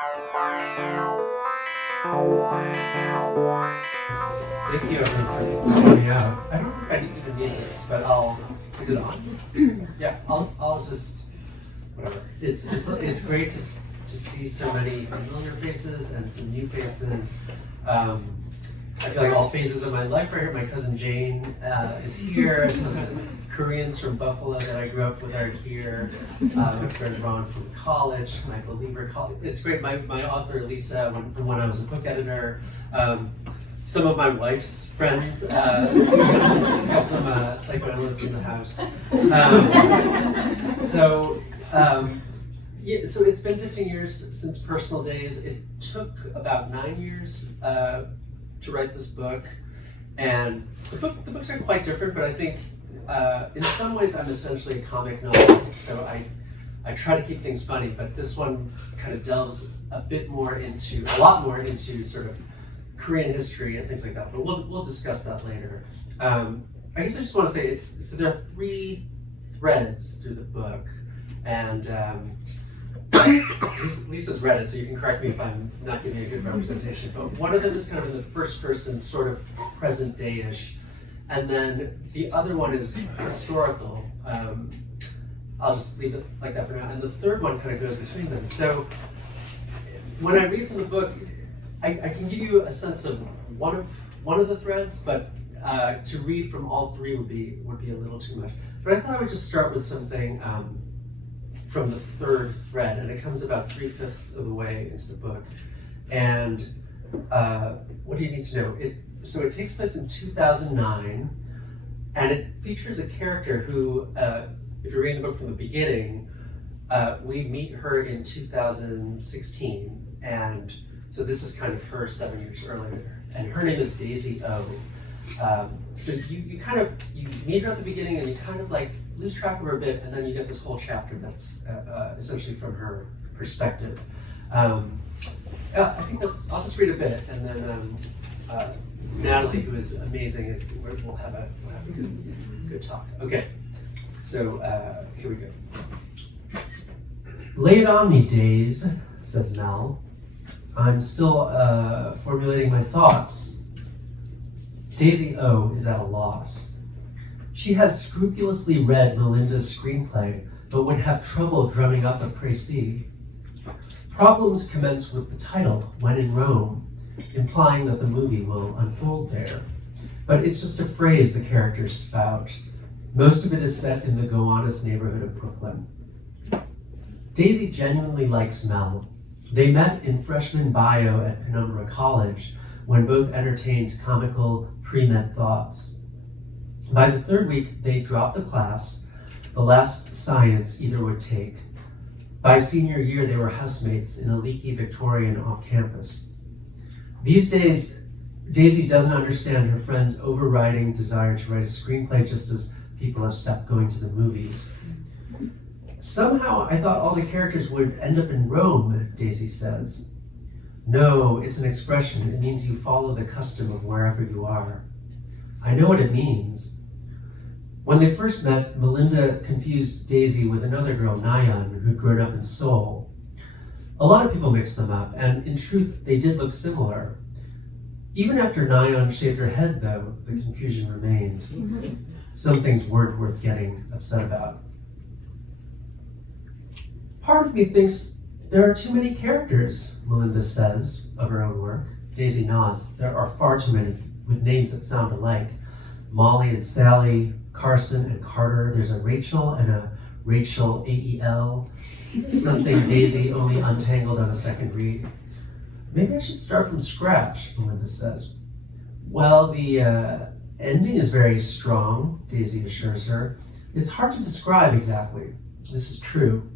Thank you everyone for coming out. I don't think I even need this, but is it on? Yeah, I'll just, whatever. It's great to see so many familiar faces and some new faces. I feel like all phases of my life are here. My cousin Jane is here. Some of the Koreans from Buffalo that I grew up with are here. My friend Ron from college, my believer college. It's great. My author Lisa, from when I was a book editor. Some of my wife's friends, got some psychoanalysts in the house. Yeah, so it's been 15 years since Personal Days. It took about 9 years to write this book, and the books are quite different, but I think in some ways I'm essentially a comic novelist, so I try to keep things funny, but this one kind of delves a lot more into sort of Korean history and things like that, but we'll discuss that later. I guess I just want to say so there are 3 threads through the book, and Lisa's read it, so you can correct me if I'm not giving a good representation, but one of them is kind of in the first person, sort of present day-ish, and then the other one is historical. I'll just leave it like that for now, and the third one kind of goes between them. So when I read from the book, I can give you a sense of one of the threads, but to read from all 3 would be a little too much. But I thought I would just start with something from the third thread, and it comes about 3/5 of the way into the book. And what do you need to know? So it takes place in 2009, and it features a character who, if you're reading the book from the beginning, we meet her in 2016, and so this is kind of her 7 years earlier, and her name is Daisy O. So you meet her at the beginning, and you kind of like lose track of her a bit, and then you get this whole chapter that's essentially from her perspective. I think I'll just read a bit, and then Natalie, who is amazing, we'll have a good talk. Okay, so here we go. Lay it on me, Days, says Mel. I'm still formulating my thoughts. Daisy O is at a loss. She has scrupulously read Melinda's screenplay, but would have trouble drumming up a précis. Problems commence with the title, When in Rome, implying that the movie will unfold there. But it's just a phrase the characters spout. Most of it is set in the Gowanus neighborhood of Brooklyn. Daisy genuinely likes Mel. They met in freshman bio at Penumbra College when both entertained comical pre-med thoughts. By the 3rd week, they dropped the class, the last science either would take. By senior year, they were housemates in a leaky Victorian off-campus. These days, Daisy doesn't understand her friend's overriding desire to write a screenplay just as people have stopped going to the movies. Somehow, I thought all the characters would end up in Rome, Daisy says. No, it's an expression. It means you follow the custom of wherever you are. I know what it means. When they first met, Melinda confused Daisy with another girl, Nayan, who'd grown up in Seoul. A lot of people mixed them up, and in truth, they did look similar. Even after Nayan shaved her head, though, the confusion remained. Some things weren't worth getting upset about. Part of me thinks there are too many characters, Melinda says of her own work. Daisy nods. There are far too many with names that sound alike. Molly and Sally, Carson and Carter. There's a Rachel and a Rachel AEL. Something Daisy only untangled on a second read. Maybe I should start from scratch, Melinda says. Well, the ending is very strong, Daisy assures her. It's hard to describe exactly. This is true.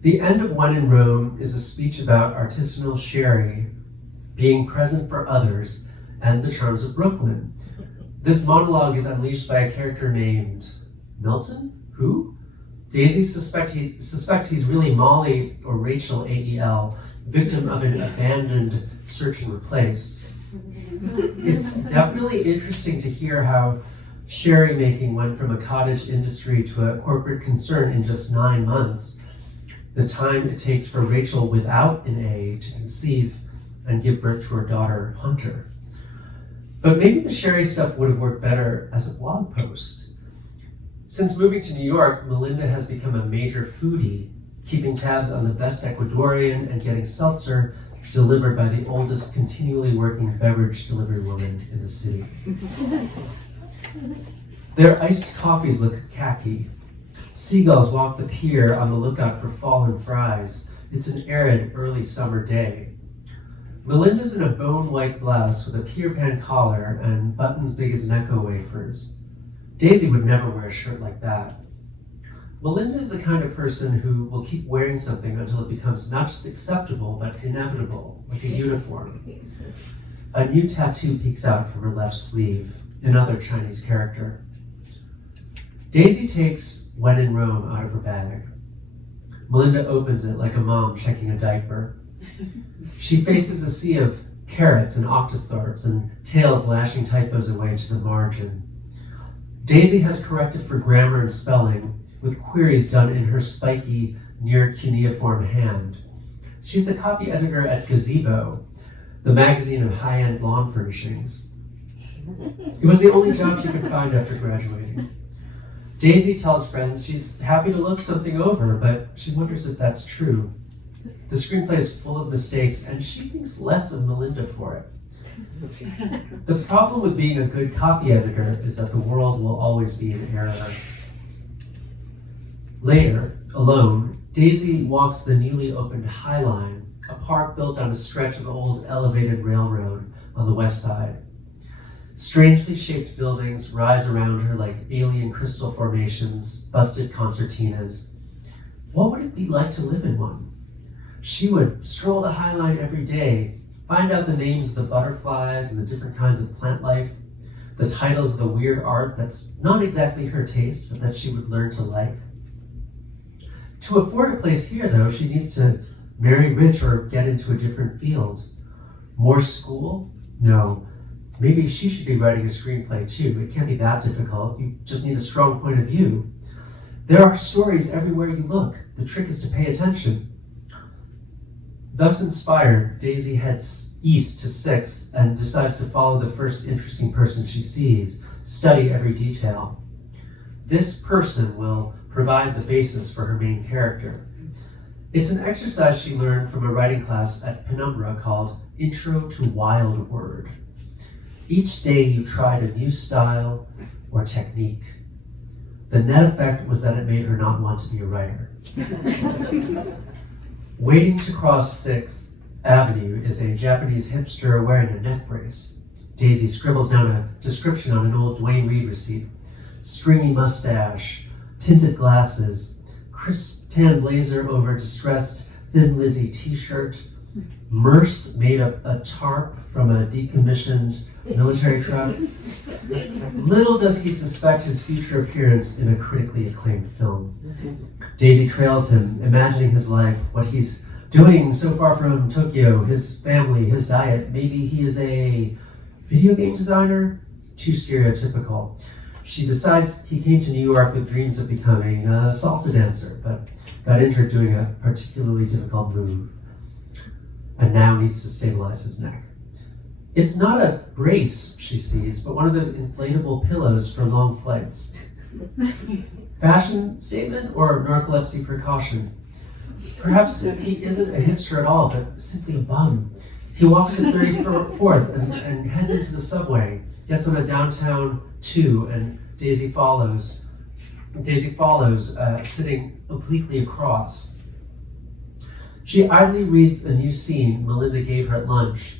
The end of When in Rome is a speech about artisanal sherry being present for others and the charms of Brooklyn. This monologue is unleashed by a character named Milton? Who? Daisy suspects he's really Molly or Rachel AEL, victim of an abandoned search and replace. It's definitely interesting to hear how sherry making went from a cottage industry to a corporate concern in just 9 months. the time it takes for Rachel without an A to conceive and give birth to her daughter, Hunter. But maybe the Sherry stuff would have worked better as a blog post. Since moving to New York, Melinda has become a major foodie, keeping tabs on the best Ecuadorian and getting seltzer delivered by the oldest continually working beverage delivery woman in the city. Their iced coffees look khaki. Seagulls walk the pier on the lookout for fallen fries. It's an arid early summer day. Melinda's in a bone-white blouse with a Peter Pan collar and buttons big as Necco wafers. Daisy would never wear a shirt like that. Melinda is the kind of person who will keep wearing something until it becomes not just acceptable, but inevitable, like a uniform. A new tattoo peeks out from her left sleeve, another Chinese character. Daisy takes When in Rome out of her bag. Melinda opens it like a mom checking a diaper. She faces a sea of carrots and octothorpes and tails lashing typos away to the margin. Daisy has corrected for grammar and spelling, with queries done in her spiky, near cuneiform hand. She's a copy editor at Gazebo, the magazine of high-end lawn furnishings. It was the only job she could find after graduating. Daisy tells friends she's happy to look something over, but she wonders if that's true. The screenplay is full of mistakes, and she thinks less of Melinda for it. The problem with being a good copy editor is that the world will always be in error. Later, alone, Daisy walks the newly opened High Line, a park built on a stretch of old elevated railroad on the west side. Strangely shaped buildings rise around her like alien crystal formations, busted concertinas. What would it be like to live in one? She would stroll the High Line every day, find out the names of the butterflies and the different kinds of plant life, the titles of the weird art that's not exactly her taste, but that she would learn to like. To afford a place here, though, she needs to marry rich or get into a different field. More school? No. Maybe she should be writing a screenplay too. It can't be that difficult. You just need a strong point of view. There are stories everywhere you look. The trick is to pay attention. Thus inspired, Daisy heads east to 6th and decides to follow the first interesting person she sees, study every detail. This person will provide the basis for her main character. It's an exercise she learned from a writing class at Penumbra called Intro to Wild Word. Each day you tried a new style or technique. The net effect was that it made her not want to be a writer. Waiting to cross 6th Avenue is a Japanese hipster wearing a neck brace. Daisy scribbles down a description on an old Duane Reade receipt. Stringy mustache, tinted glasses, crisp tan blazer over distressed Thin Lizzy t-shirt, merce made of a tarp from a decommissioned military truck. Little does he suspect his future appearance in a critically acclaimed film. Daisy trails him, imagining his life, what he's doing so far from Tokyo, his family, his diet. Maybe he is a video game designer? Too stereotypical. She decides he came to New York with dreams of becoming a salsa dancer, but got injured doing a particularly difficult move, and now needs to stabilize his neck. It's not a brace she sees, but one of those inflatable pillows for long flights. Fashion statement or narcolepsy precaution? Perhaps he isn't a hipster at all, but simply a bum. He walks to 34th and heads into the subway, gets on a downtown 2, and Daisy follows, sitting obliquely across. She idly reads a new scene Melinda gave her at lunch.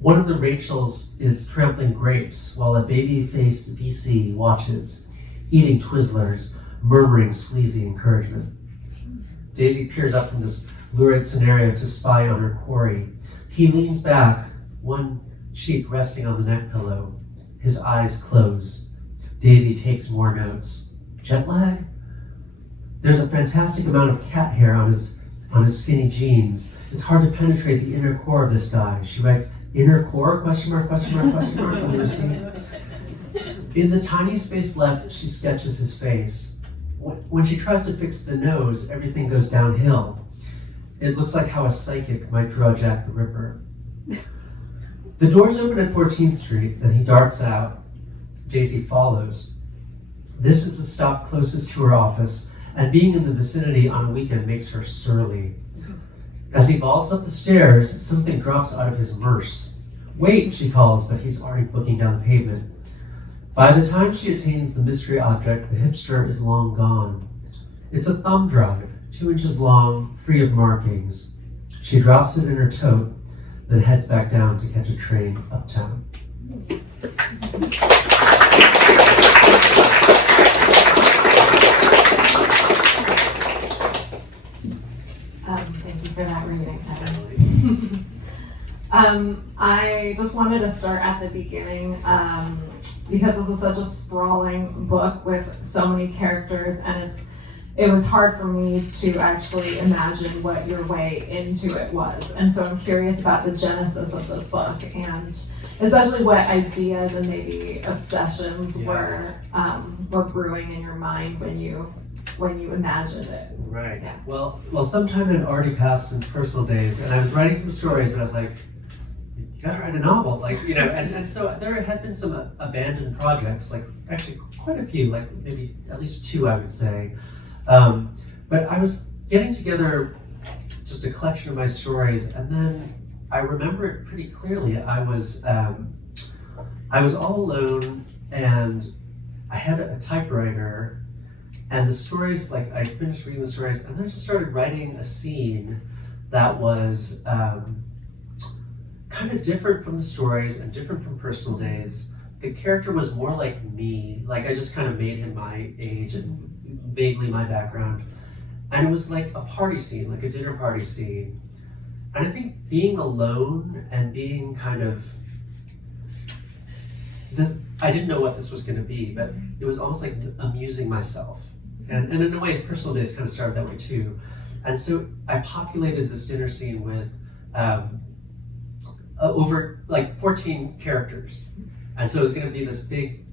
One of the Rachels is trampling grapes while a baby-faced VC watches, eating Twizzlers, murmuring sleazy encouragement. Daisy peers up from this lurid scenario to spy on her quarry. He leans back, one cheek resting on the neck pillow. His eyes close. Daisy takes more notes. Jet lag? There's a fantastic amount of cat hair on his skinny jeans. It's hard to penetrate the inner core of this guy. She writes, inner core, question mark, on the receipt. In the tiny space left, she sketches his face. When she tries to fix the nose, everything goes downhill. It looks like how a psychic might draw Jack the Ripper. The doors open at 14th Street, and he darts out. Daisy follows. This is the stop closest to her office, and being in the vicinity on a weekend makes her surly. As he vaults up the stairs, something drops out of his merce. Wait, she calls, but he's already booking down the pavement. By the time she attains the mystery object, the hipster is long gone. It's a thumb drive, 2 inches long, free of markings. She drops it in her tote, then heads back down to catch a train uptown. Thank you for that reading, Kevin. I just wanted to start at the beginning because this is such a sprawling book with so many characters, and it was hard for me to actually imagine what your way into it was. And so I'm curious about the genesis of this book, and especially what ideas and maybe obsessions were brewing in your mind when you imagined it. Right. Yeah. Well, sometime had already passed since personal days, and I was writing some stories, and I was like, you gotta write a novel, and so there had been some abandoned projects, like actually quite a few, like maybe at least 2, I would say. But I was getting together just a collection of my stories, and then I remember it pretty clearly. I was all alone, and I had a typewriter, and the stories, like I finished reading the stories, and then I just started writing a scene that was kind of different from the stories and different from personal days. The character was more like me, like I just kind of made him my age and vaguely my background. And it was like a party scene, like a dinner party scene. And I think being alone and being kind of, I didn't know what this was gonna be, but it was almost like amusing myself. And in a way, personal days kind of started that way too. And so I populated this dinner scene with over like 14 characters. And so it was gonna be this big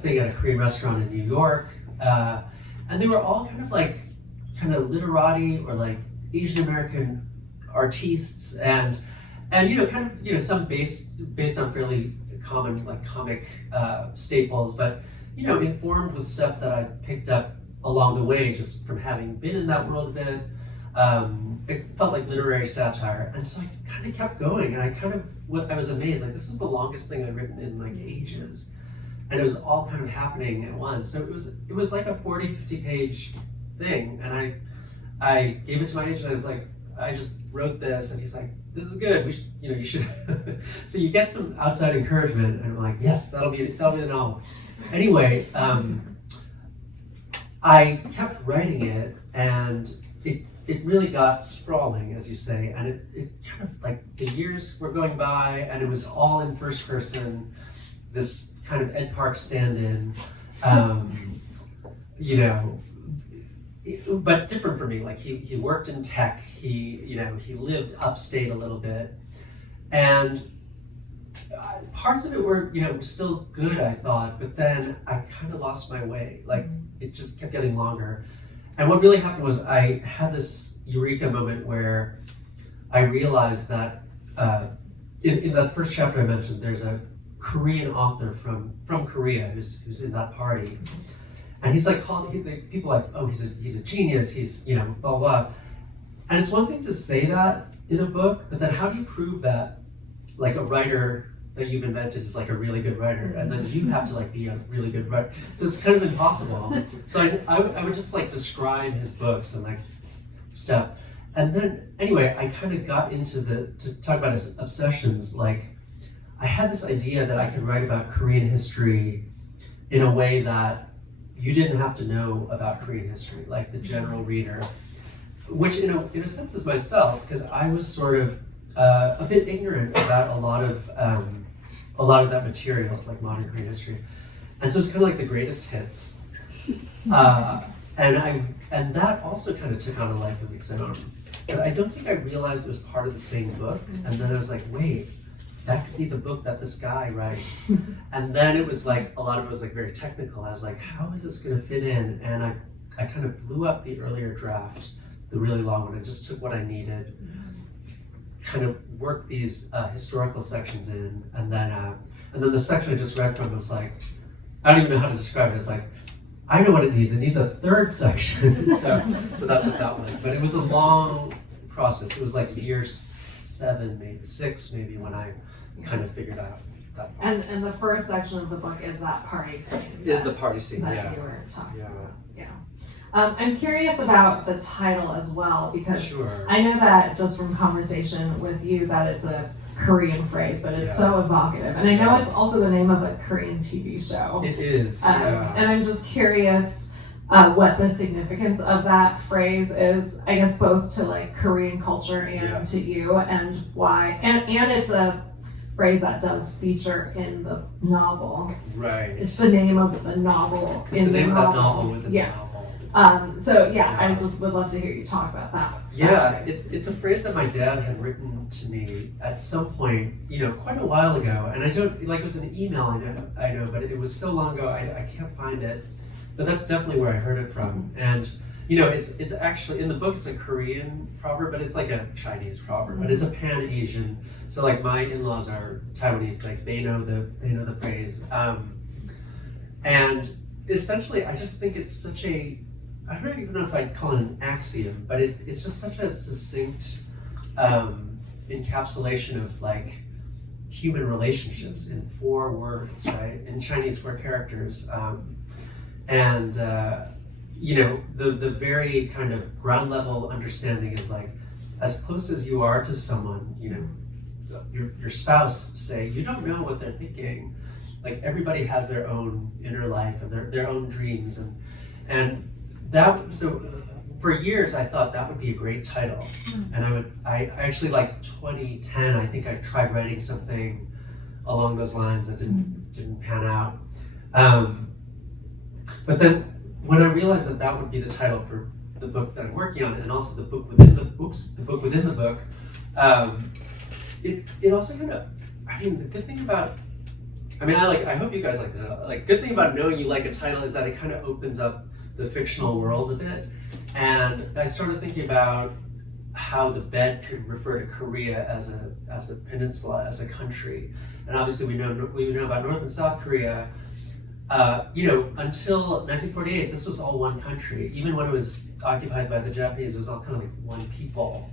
thing at a Korean restaurant in New York. And they were all kind of literati or like Asian American artistes, and some based on fairly common like comic staples, but informed with stuff that I picked up along the way just from having been in that world a bit. It felt like literary satire, and so I kind of kept going, and I was amazed, like this was the longest thing I'd written in like ages. And it was all kind of happening at once. So it was like a 40, 50 page thing. And I gave it to my agent. I was like, I just wrote this, and he's like, this is good. We should, you should. So you get some outside encouragement, and I'm like, yes, that'll be the novel. Anyway, I kept writing it, and it really got sprawling, as you say. And it kind of like the years were going by, and it was all in first person. This kind of Ed Park stand-in, but different for me. Like he worked in tech. He lived upstate a little bit, and parts of it were still good, I thought. But then I kind of lost my way. Like it just kept getting longer. And what really happened was I had this eureka moment where I realized that in that first chapter I mentioned, there's a Korean author from Korea who's in that party, and he's like people like, oh, he's a genius, he's blah blah. And it's one thing to say that in a book, but then how do you prove that like a writer that you've invented is like a really good writer, and then you have to like be a really good writer? So it's kind of impossible. So I would just like describe his books and like stuff, and then anyway I kind of got into to talk about his obsessions. Like I had this idea that I could write about Korean history in a way that you didn't have to know about Korean history, like the general reader, which in a sense is myself, because I was sort of a bit ignorant about a lot of that material, like modern Korean history. And so it's kind of like the greatest hits. And that also kind of took on a life of its own. But I don't think I realized it was part of the same book. And then I was like, wait, that could be the book that this guy writes. And then it was like, a lot of it was like very technical. I was like, how is this gonna fit in? And I I kind of blew up the earlier draft, the really long one. I just took what I needed, kind of worked these historical sections in, and then the section I just read from was like, I don't even know how to describe it. It's like, I know what it needs. It needs a third section. so that's what that was. But it was a long process. It was like year 7, maybe 6, maybe, when I kind of figured out that. And the first section of the book is that party scene. Is the party scene, that you were talking about. Yeah. I'm curious about the title as well, because Sure. I know that just from conversation with you that it's a Korean phrase, but it's so evocative. And I know it's also the name of a Korean TV show. It is, And I'm just curious what the significance of that phrase is, I guess both to like Korean culture and to you, and why. And it's a phrase that does feature in the novel. Right. It's the name of the novel It's in the the name novel. of that novel within the novel. I just would love to hear you talk about that. Yeah, it's a phrase that my dad had written to me at some point, quite a while ago, and I don't, like, it was an email, I know, but it was so long ago, I can't find it, but that's definitely where I heard it from. And it's actually, in the book, it's a Korean proverb, but it's like a Chinese proverb, but it's a Pan-Asian. So like my in-laws are Taiwanese, like they know the phrase, and essentially, I just think it's such a, I don't even know if I'd call it an axiom, but it's just such a succinct encapsulation of like human relationships in 4 words, right? In Chinese, 4 characters. The very kind of ground level understanding is like, as close as you are to someone, your spouse, say, you don't know what they're thinking. Like, everybody has their own inner life and their own dreams, and that, so for years I thought that would be a great title. And I actually, like 2010, I think I tried writing something along those lines that didn't pan out. But then when I realized that would be the title for the book that I'm working on, and also the book within the book, it also kind of, the good thing about, I hope you guys like the title. Like, good thing about knowing you like a title is that it kind of opens up the fictional world a bit. And I started thinking about how the bed could refer to Korea as a peninsula, as a country. And obviously we know about North and South Korea. Until 1948, this was all one country. Even when it was occupied by the Japanese, it was all kind of like one people.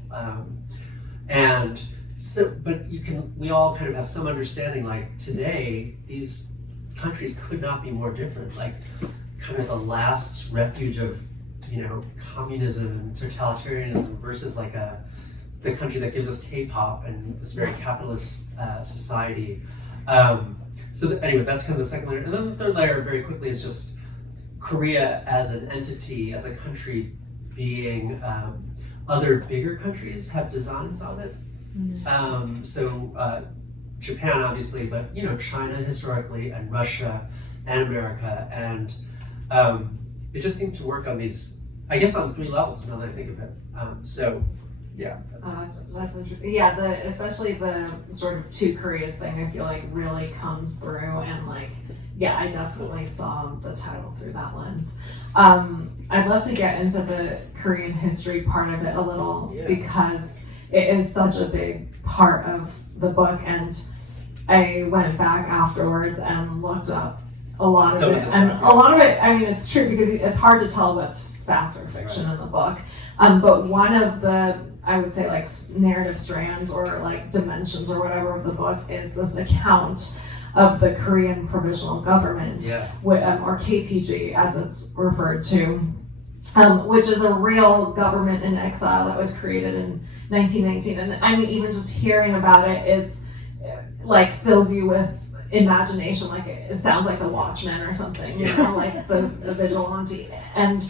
We all kind of have some understanding, like today, these countries could not be more different. Like, kind of the last refuge of, communism and totalitarianism versus like the country that gives us K-pop and this very capitalist society. Anyway, that's kind of the second layer. And then the third layer, very quickly, is just Korea as an entity, as a country, being other bigger countries have designs on it. Japan, obviously, but China historically, and Russia, and America, and it just seemed to work on these, I guess, on 3 levels. Now that I think of it, that's interesting. Yeah, especially the sort of 2 Koreas thing, I feel like really comes through, and I definitely saw the title through that lens. I'd love to get into the Korean history part of it a little, because it is such a big part of the book, and I went back afterwards and looked up a lot of it. And a lot of it, it's true, because it's hard to tell what's fact or fiction in the book. But one of the, I would say, like, narrative strands or like dimensions or whatever of the book is this account of the Korean Provisional Government, or KPG as it's referred to, which is a real government in exile that was created in 1919. And even just hearing about it is like fills you with imagination. Like, it sounds like The Watchmen or something, like the Vigilante. And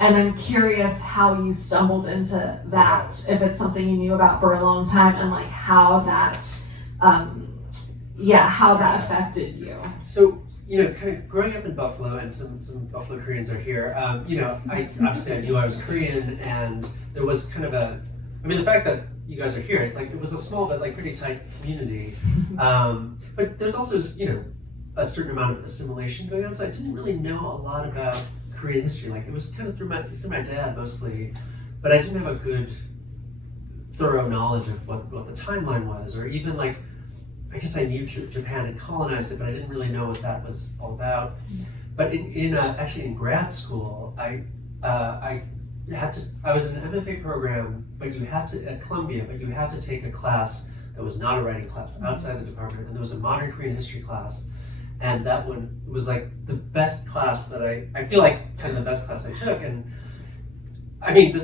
I'm curious how you stumbled into that, if it's something you knew about for a long time, and like how that affected you. So, kind of growing up in Buffalo, and some Buffalo Koreans are here, I knew I was Korean, and there was kind of the fact that you guys are here, it's like, it was a small but like pretty tight community. But there's also, a certain amount of assimilation going on, so I didn't really know a lot about Korean history. Like it was kind of through my dad mostly, but I didn't have a good, thorough knowledge of what the timeline was, or even like, I guess I knew Japan had colonized it, but I didn't really know what that was all about. But actually in grad school, I was in an MFA program, but you had to, at Columbia, but you had to take a class that was not a writing class outside the department, and there was a modern Korean history class, and that one was like the best class that I feel like kind of the best class I took, and I mean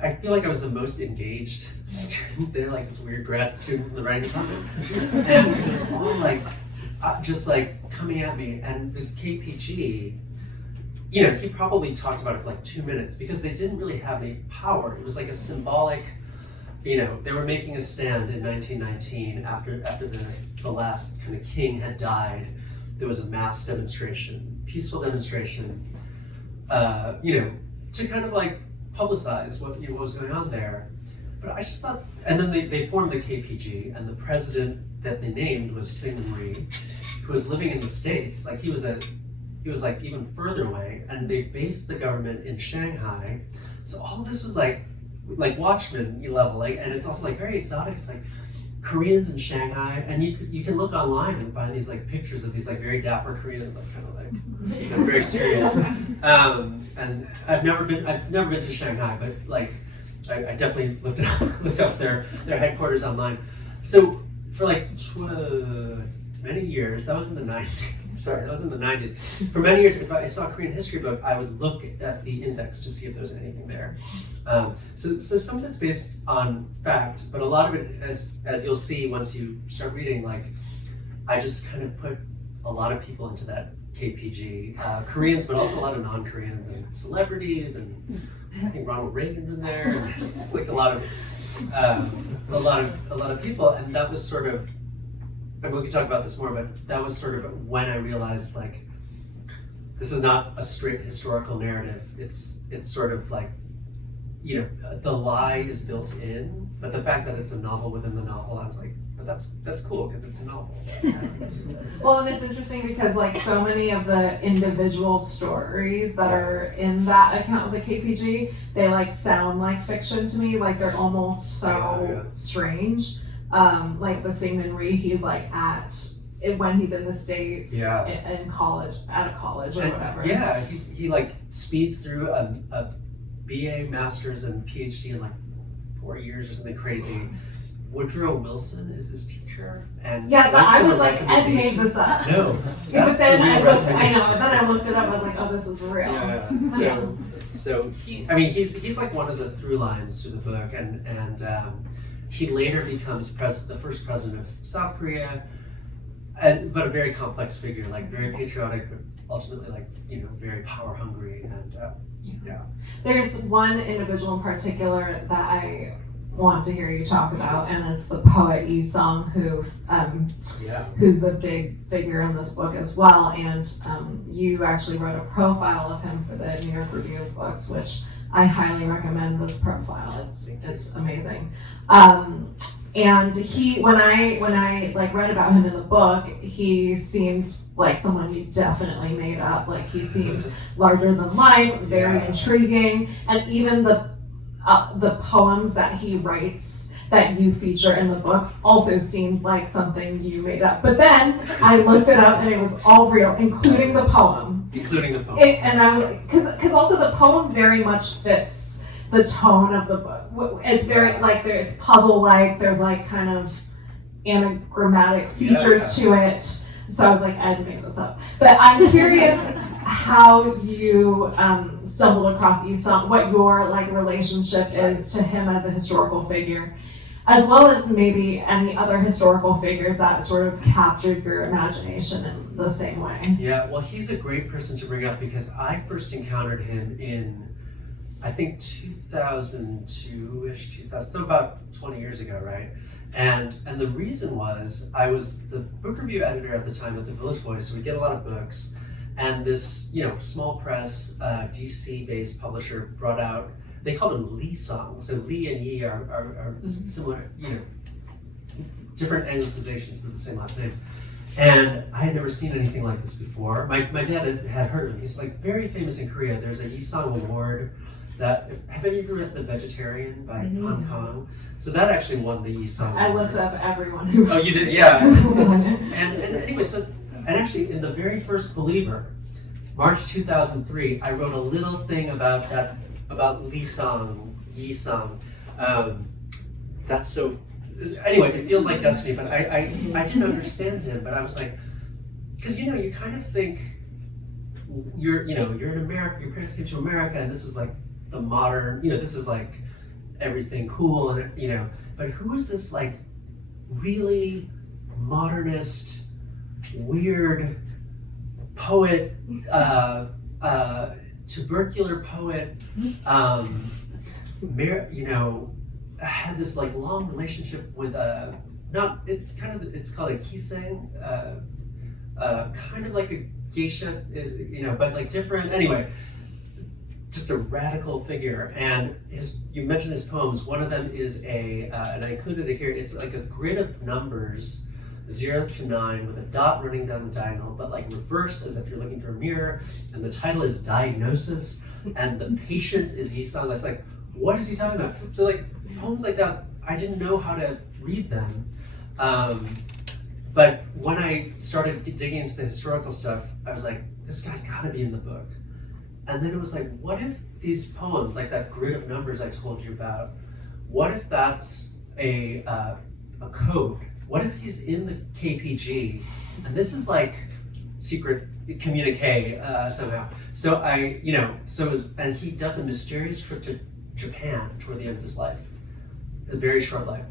I feel like I was the most engaged student there, like this weird grad student in the writing department, and it was all like just like coming at me, and the KPG, you know, he probably talked about it for like 2 minutes because they didn't really have any power. It was like a symbolic, you know, they were making a stand in 1919 after the last kind of king had died. There was a mass demonstration, peaceful demonstration, you know, to kind of like publicize what was going on there. But I just thought, and then they formed the KPG, and the president that they named was Syngman Rhee, who was living in the States. Like he was like even further away, and they based the government in Shanghai. So all of this was like Watchmen level, like, and it's also like very exotic. It's like Koreans in Shanghai, and you can look online and find these like pictures of these like very dapper Koreans, like kind of like, you know, very serious. And I've never been to Shanghai, but like I definitely looked up their headquarters online. So for like many years, that was in the 90s. Sorry, that was in the 90s. For many years, if I saw a Korean history book, I would look at the index to see if there was anything there. So some of it's based on fact, but a lot of it, as you'll see once you start reading, like I just kind of put a lot of people into that KPG, Koreans, but also a lot of non-Koreans and celebrities, and I think Ronald Reagan's in there, and it's just like a lot of people, and that was sort of. And we can talk about this more, but that was sort of when I realized, like, this is not a straight historical narrative. It's sort of like, you know, the lie is built in, but the fact that it's a novel within the novel, I was like, but that's cool because it's a novel. Well, and it's interesting because like so many of the individual stories that are in that account of the KPG, they like sound like fiction to me. Like they're almost so strange. Like the Syngman Rhee, he's like when he's in the States in college, at a college or whatever. Yeah, he like speeds through a BA, master's, and PhD in like 4 years or something crazy. Woodrow Wilson is his teacher, and I was like, Ed made this up. No, but then I looked it up. I was like, oh, this is real. Yeah. So he's like one of the through lines to the book, and he later becomes the first president of South Korea, but a very complex figure, like very patriotic, but ultimately like, you know, very power hungry, and There's one individual in particular that I want to hear you talk about, and it's the poet Yi Sung, who's a big figure in this book as well, and you actually wrote a profile of him for the New York Review of Books, which I highly recommend this profile. It's amazing. And when I like read about him in the book, he seemed like someone you definitely made up. Like he seemed larger than life, very intriguing, and even the poems that he writes that you feature in the book also seemed like something you made up. But then I looked it up and it was all real, including the poem. And I was like, because also the poem very much fits the tone of the book. It's very like it's puzzle-like. There's like kind of anagrammatic features to it. So I was like, Ed made this up. But I'm curious how you stumbled across Yi Sung, what your like relationship is to him as a historical figure, as well as maybe any other historical figures that sort of captured your imagination in the same way. Yeah, well, he's a great person to bring up because I first encountered him in, I think 2002-ish, so about 20 years ago, right? And the reason was I was the book review editor at the time at the Village Voice, so we get a lot of books. And this, you know, small press, DC-based publisher brought out, they called him Lee Sung. So Lee and Yi are similar, you know, different anglicizations of the same last name. And I had never seen anything like this before. My dad had heard of him. He's like very famous in Korea. There's a Yisang Award that, have any of you read The Vegetarian by Hong Kong? So that actually won the Yisang Award. I looked up everyone who. Oh, you did? Yeah. won it. And anyway, and actually in the very first Believer, March 2003, I wrote a little thing about that, about Yisang. That's so, anyway, it feels like destiny, but I didn't understand him, but I was like, because you kind of think you're in America, your parents came to America, and this is like the modern, this is like everything cool, and but who is this like really modernist, weird poet, tubercular poet, had this like long relationship with it's called a kiseng, kind of like a geisha, but like different. Anyway, just a radical figure. And you mentioned his poems. One of them is and I included it here. It's like a grid of numbers, 0 to 9, with a dot running down the diagonal, but like reversed as if you're looking through a mirror. And the title is Diagnosis, and the patient is Yisang. That's like, what is he talking about? So like poems like that, I didn't know how to read them. But when I started digging into the historical stuff, I was like, this guy's gotta be in the book. And then it was like, what if these poems, like that grid of numbers I told you about, what if that's a code? What if he's in the KPG, and this is like secret communique somehow? So and he does a mysterious trip to Japan toward the end of his life, a very short life.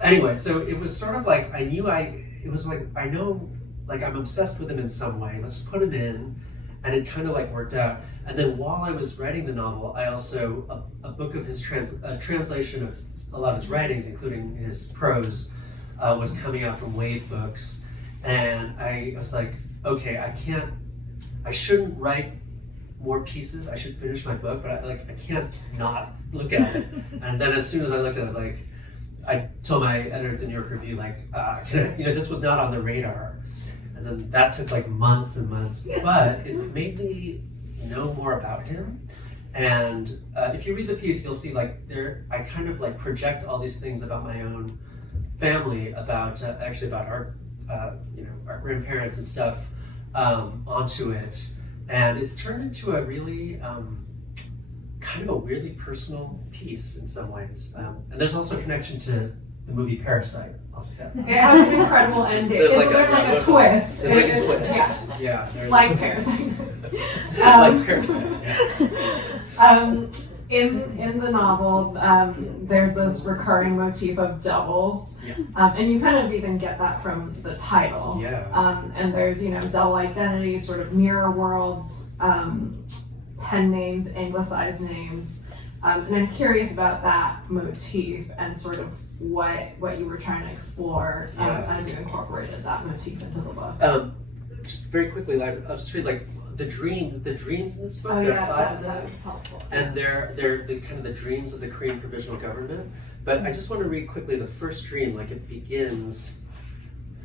Anyway, so it was sort of like, I know, like I'm obsessed with him in some way, let's put him in, and it kind of like worked out. And then while I was writing the novel, I also, a book of his translation of a lot of his writings, including his prose, was coming out from Wave Books. And I was like, okay, I shouldn't write more pieces, I should finish my book, but I can't not look at it. And then as soon as I looked at it, I was like, I told my editor at the New York Review, like, this was not on the radar. And then that took like months and months, but it made me know more about him. And if you read the piece, you'll see like I kind of like project all these things about my own family, about our grandparents and stuff onto it. And it turned into a really kind of a weirdly personal piece in some ways. And there's also a connection to the movie Parasite. It has an incredible ending. There's like a twist. There's like a twist. Yeah. Yeah. Like Parasite. Like Parasite. Yeah. In the novel, there's this recurring motif of doubles, Yeah. and you kind of even get that from the title. Yeah. And there's double identities, sort of mirror worlds, pen names, anglicized names, and I'm curious about that motif and sort of what you were trying to explore as you incorporated that motif into the book. Just very quickly, I'll just read like the dreams in this book. There are 5 of them. That was helpful. And they're the kind of the dreams of the Korean provisional government. But I just want to read quickly the first dream. Like it begins.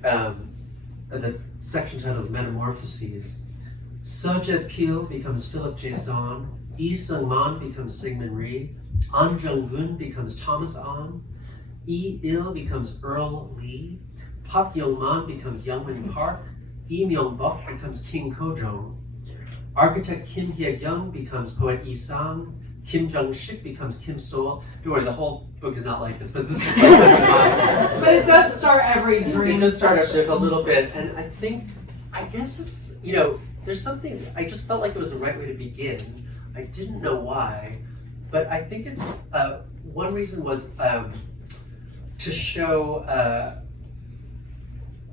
The section title is Metamorphoses. Seo Jae-pil becomes Philip Jason. Lee Sung-man becomes Sigmund Rhee. An Jung-gun becomes Thomas An. Lee Il becomes Earl Lee. Park Young-man becomes Youngmin Park. Lee Myung-bok becomes King Ko-jong. Architect Kim Hye-kyung becomes poet Yi Sang. Kim Jung-sik becomes Kim Sol. Don't worry, the whole book is not like this, but this is like But it does start every dream. It does start. There's a little bit, and I guess it's there's something. I just felt like it was the right way to begin. I didn't know why, but I think it's one reason was to show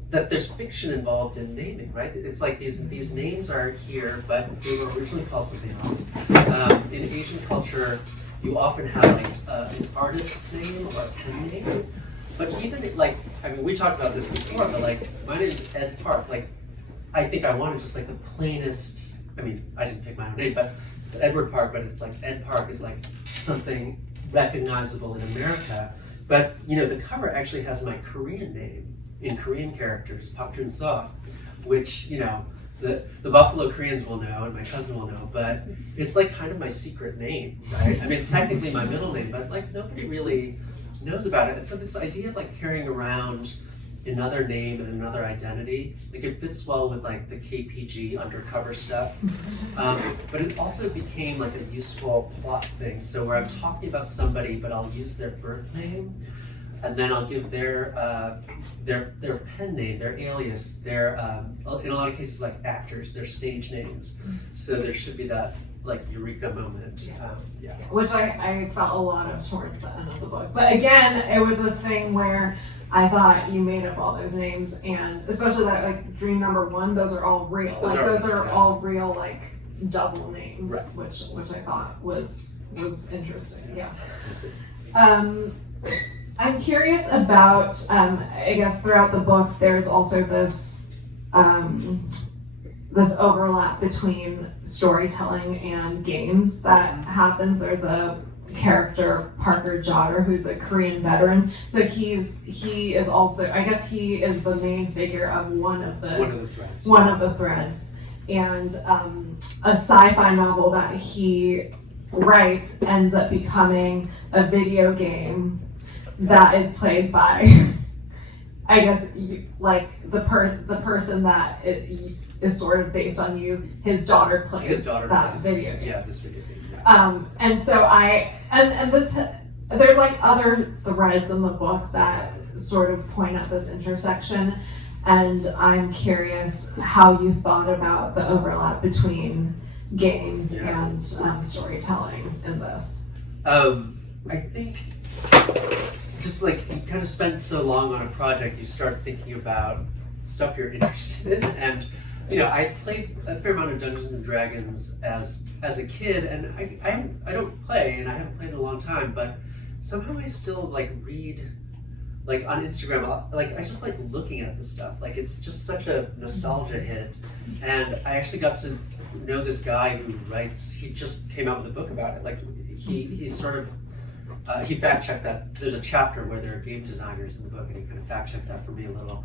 that there's fiction involved in naming, right? It's like these names are here, but they were originally called something else. In Asian culture, you often have like an artist's name or a pen name, but even we talked about this before, but like my name is Ed Park. Like I think I wanted just like the plainest. I mean, I didn't pick my own name, but it's Edward Park, but it's like Ed Park is like something recognizable in America. But the cover actually has my Korean name. in Korean characters, Pak So, which, you know, the Buffalo Koreans will know and my cousin will know, but it's like kind of my secret name, right? I mean, it's technically my middle name, but like nobody really knows about it. And so this idea of like carrying around another name and another identity, like it fits well with like the KPG undercover stuff. But it also became like a useful plot thing. So where I'm talking about somebody, but I'll use their birth name, and then I'll give their pen name, their alias, their in a lot of cases like actors, their stage names. So there should be that like eureka moment. Which I felt a lot of towards the end of the book. But again, it was a thing where I thought you made up all those names, and especially that like dream number 1, those are all real. Those are all real like double names, right. which I thought was interesting. Yeah. I'm curious about, I guess throughout the book, there's also this this overlap between storytelling and games that happens. There's a character, Parker Jotter, who's a Korean veteran. So he is also, I guess he is the main figure of one of the threads. And a sci-fi novel that he writes ends up becoming a video game that is played by, I guess, like the person that is sort of based on you. His daughter plays that video game. Yeah, this video game. Yeah. And so there's like other threads in the book that sort of point at this intersection, and I'm curious how you thought about the overlap between games and storytelling in this. I think just like you kind of spend so long on a project, you start thinking about stuff you're interested in. And you know, I played a fair amount of Dungeons and Dragons as a kid, and I don't play, and I haven't played in a long time, but somehow I still like read, like on Instagram, like I just like looking at this stuff. Like it's just such a nostalgia hit. And I actually got to know this guy who writes, he just came out with a book about it. Like he sort of, he fact checked that there's a chapter where there are game designers in the book, and he kind of fact checked that for me a little.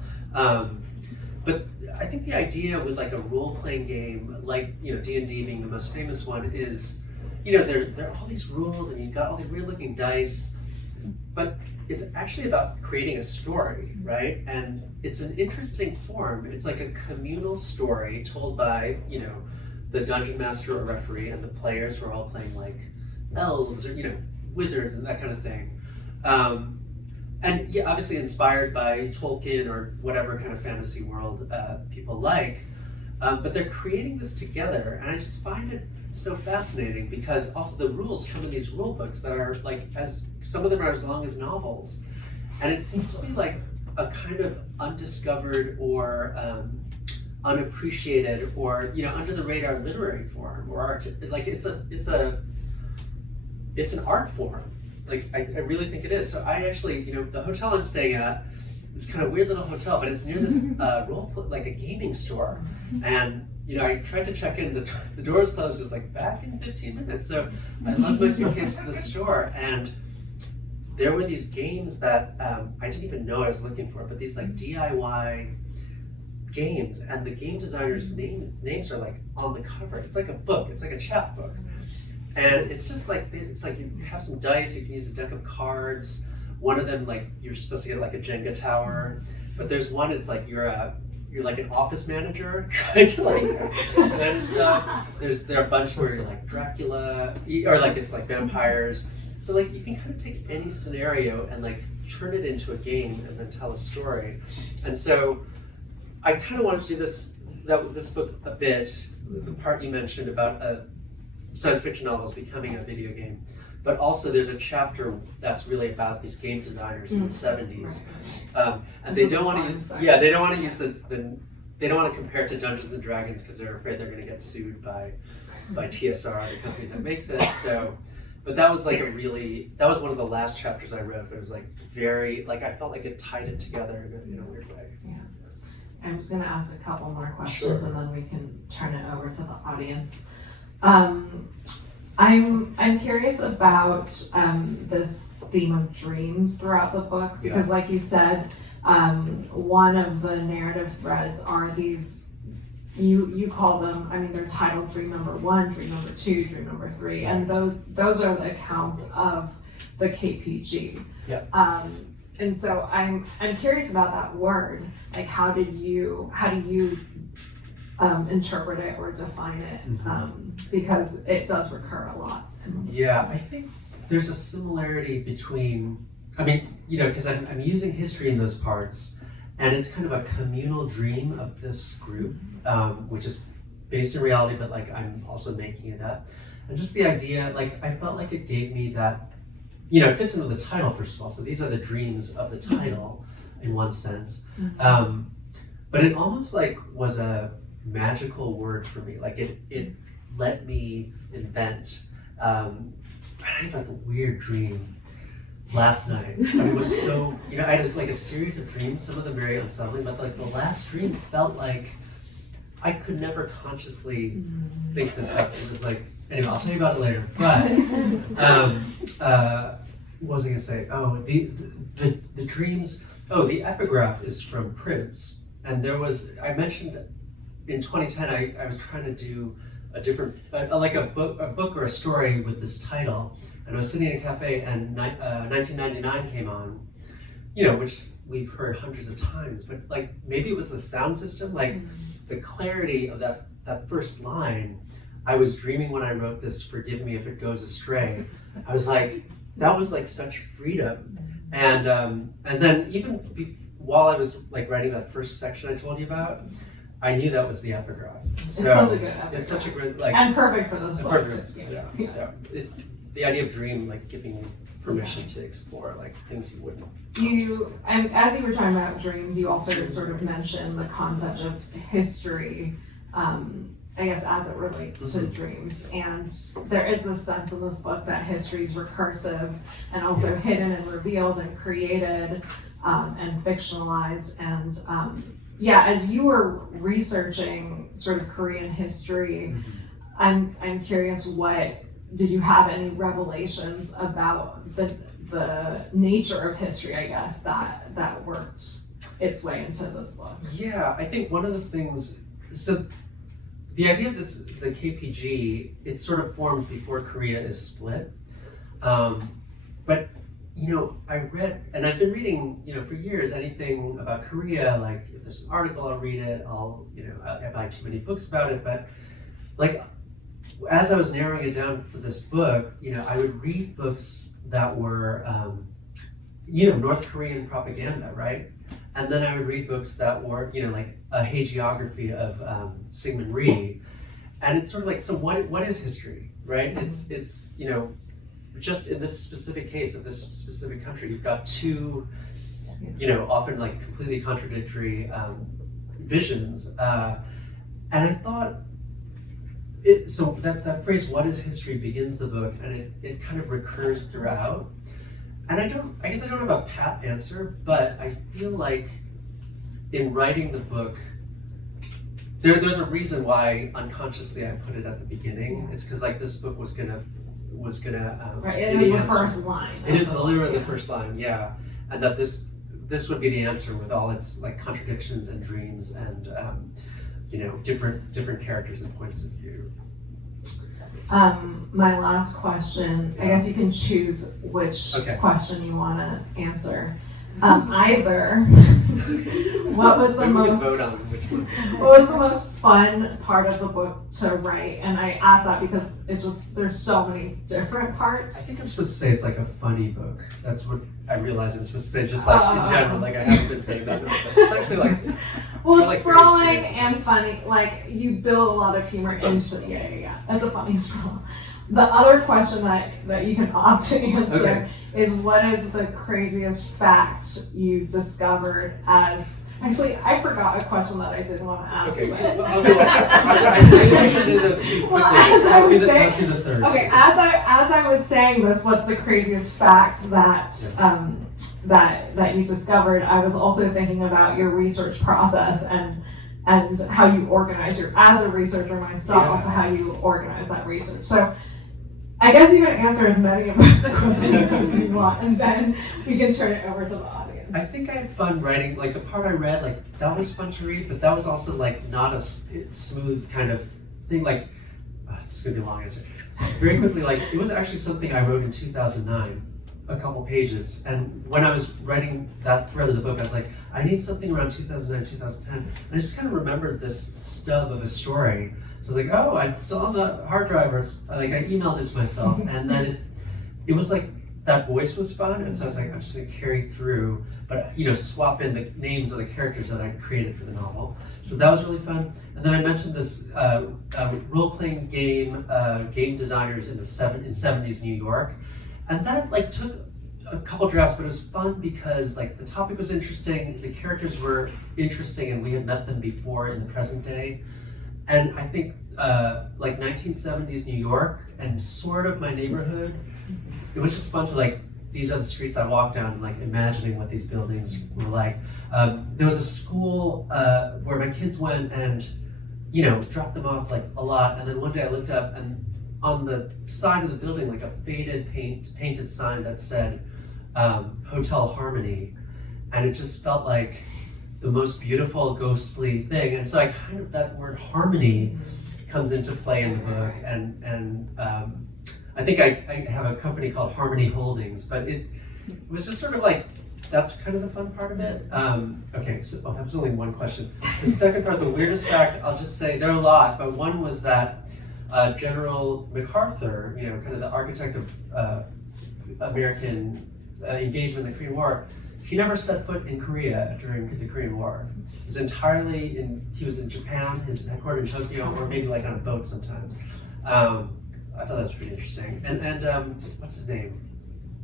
But I think the idea with like a role-playing game, like, you know, D&D being the most famous one, is, you know, there are all these rules and you've got all these weird-looking dice, but it's actually about creating a story, right? And it's an interesting form. It's like a communal story told by, you know, the dungeon master or referee, and the players who are all playing like elves or, you know, wizards and that kind of thing. And yeah, obviously inspired by Tolkien or whatever kind of fantasy world people like, but they're creating this together, and I just find it so fascinating because also the rules come in these rule books that are like, as some of them are as long as novels, and it seems to be like a kind of undiscovered or unappreciated or, you know, under the radar literary form or art. Like it's an art form. Like, I really think it is. So I actually, you know, the hotel I'm staying at is kind of weird little hotel, but it's near this like a gaming store. And, you know, I tried to check in, the door was closed, it was like back in 15 minutes. So I lugged my suitcase to the store, and there were these games that I didn't even know I was looking for, but these like DIY games, and the game designers' names are like on the cover. It's like a book, it's like a chapbook. And it's just like, it's like you have some dice, you can use a deck of cards. One of them, like, you're supposed to get like a Jenga tower, but there's one, it's like you're like an office manager trying to like manage stuff. There are a bunch where you're like Dracula, or like it's like vampires. So like you can kind of take any scenario and like turn it into a game and then tell a story. And so I kind of wanted to do this book a bit, the part you mentioned about science fiction novels becoming a video game, but also there's a chapter that's really about these game designers in the 70s, and they don't want to use they don't want to use they don't want to compare it to Dungeons and Dragons because they're afraid they're going to get sued by TSR, the company that makes it. So, but that was like that was one of the last chapters I wrote, but it was like very, like I felt like it tied it together in a weird way. Yeah. I'm just going to ask a couple more questions, Sure. And then we can turn it over to the audience. I'm curious about this theme of dreams throughout the book, because like you said, one of the narrative threads are these, you call them, I mean, they're titled Dream Number 1, Dream Number 2, Dream Number 3, and those are the accounts of the KPG. Yeah. And so I'm curious about that word. Like, how do you interpret it or define it? Because it does recur a lot. Yeah, I think there's a similarity between, I mean, because I'm using history in those parts, and it's kind of a communal dream of this group, which is based in reality, but like I'm also making it up. And just the idea, like I felt like it gave me that, it fits into the title first of all. So these are the dreams of the title in one sense. But it almost like was a magical word for me. Like it let me invent. I had like a weird dream last night. It was so, I had like a series of dreams, some of them very unsettling, but like the last dream felt like I could never consciously think this up. It was like, anyway, I'll tell you about it later. But what was I gonna say? Oh, the dreams. Oh, the epigraph is from Prince, and I mentioned in 2010 I was trying to do a different, like a book or a story with this title, and I was sitting in a cafe, and 1999 came on, which we've heard hundreds of times, but like maybe it was the sound system, like the clarity of that first line. I was dreaming when I wrote this, forgive me if it goes astray. I was like, that was like such freedom. And then even while I was like writing that first section I told you about, I knew that was the epigraph. So it's such a good epigraph. It's such a great, and perfect for those books. Perfect. Yeah. So the idea of dream, like giving you permission to explore like things you wouldn't. And as you were talking about dreams, you also sort of mentioned the concept of history, I guess, as it relates to dreams. And there is this sense in this book that history is recursive and also hidden and revealed and created and fictionalized. And as you were researching sort of Korean history, I'm curious, did you have any revelations about the nature of history, I guess, that worked its way into this book? Yeah, I think one of the things, so the idea of the KPG, it sort of formed before Korea is split. But, I read, and I've been reading, for years, anything about Korea, like if there's an article, I'll read it, I buy too many books about it, but like, as I was narrowing it down for this book, I would read books that were, North Korean propaganda, right? And then I would read books that were, like a hagiography of Syngman Rhee. And it's sort of like, so what is history, right? It's just in this specific case of this specific country, you've got two, often like completely contradictory visions. And I thought, so that phrase, what is history, begins the book, and it kind of recurs throughout. And I guess I don't have a pat answer, but I feel like in writing the book, there's a reason why unconsciously I put it at the beginning. It's because like this book was gonna right, it is the first line. It is literally the first line, yeah. And that this would be the answer with all its like contradictions and dreams and different characters and points of view. My last question, I guess you can choose which question you want to answer. Either what was the most fun part of the book to write? And I ask that because there's so many different parts. I think I'm supposed to say it's like a funny book. That's what I realized I'm supposed to say, just like in general, like I haven't been saying that. It's actually like, well, it's like sprawling and funny. Like you build a lot of humor into yeah. It's a funny sprawl. The other question that you can opt to answer is, what is the craziest fact you discovered as... Actually, I forgot a question that I did want to ask. Okay, I'll do it. I did those two quickly. Ask me the third. Okay, as I was saying this, what's the craziest fact that you discovered? I was also thinking about your research process and how you organize as a researcher myself, how you organize that research. So I guess you can answer as many of those questions as you want, and then we can turn it over to the audience. I think I had fun writing, like the part I read, like that was fun to read, but that was also like not a smooth kind of thing. Like, this is gonna be a long answer. Very quickly, like it was actually something I wrote in 2009, a couple pages, and when I was writing that thread of the book, I was like, I need something around 2009, 2010, and I just kind of remembered this stub of a story. So I was like, oh, it's still on the hard drive, or it's, like I emailed it to myself, and then it was like, that voice was fun, and so I was like, I'm just gonna carry through, but swap in the names of the characters that I created for the novel. So that was really fun. And then I mentioned this role-playing game, game designers in 70s New York, and that like took a couple drafts, but it was fun because like the topic was interesting, the characters were interesting, and we had met them before in the present day. And I think like 1970s New York and sort of my neighborhood, it was just fun to like, these are the streets I walked down, and like imagining what these buildings were like. There was a school where my kids went and, dropped them off like a lot. And then one day I looked up, and on the side of the building, like a faded painted sign that said Hotel Harmony. And it just felt like the most beautiful ghostly thing. And so I kind of, that word harmony comes into play in the book. And I think I have a company called Harmony Holdings, but it was just sort of like, that's kind of the fun part of it. Okay, so that was only one question. The second part, the weirdest fact, I'll just say, there are a lot, but one was that General MacArthur, kind of the architect of American engagement in the Korean War, he never set foot in Korea during the Korean War. It was entirely he was in Japan, his headquarters in Tokyo, or maybe like on a boat sometimes. I thought that was pretty interesting. And what's his name?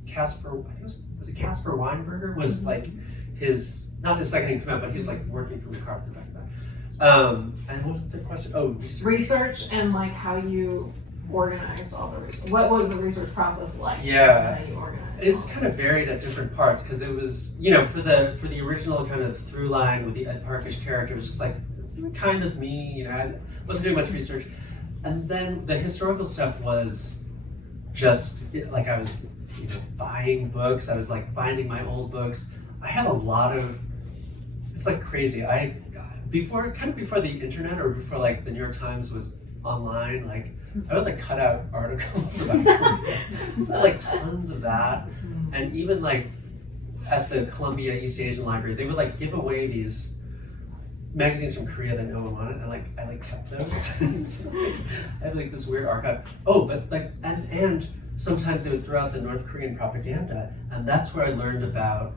Caspar, I think was it Caspar Weinberger? Was like not his second in command, but he was like working for MacArthur back then. And what was the third question? Oh, research and like how you organized all the research. What was the research process like? Yeah, how you organized it's kind of varied at different parts because it was, for the original kind of through line with the Ed Parkish character, it was just like, it's kind of me, I wasn't doing much research. And then the historical stuff was just like I was, buying books. I was like finding my old books. I had a lot of. It's like crazy. Before the internet or before like the New York Times was online, like I would like cut out articles about Korea. So like tons of that, and even like at the Columbia East Asian Library, they would like give away these magazines from Korea that no one wanted, and like I like kept those. So, like, I have like this weird archive. Oh, but like and sometimes they would throw out the North Korean propaganda, and that's where I learned about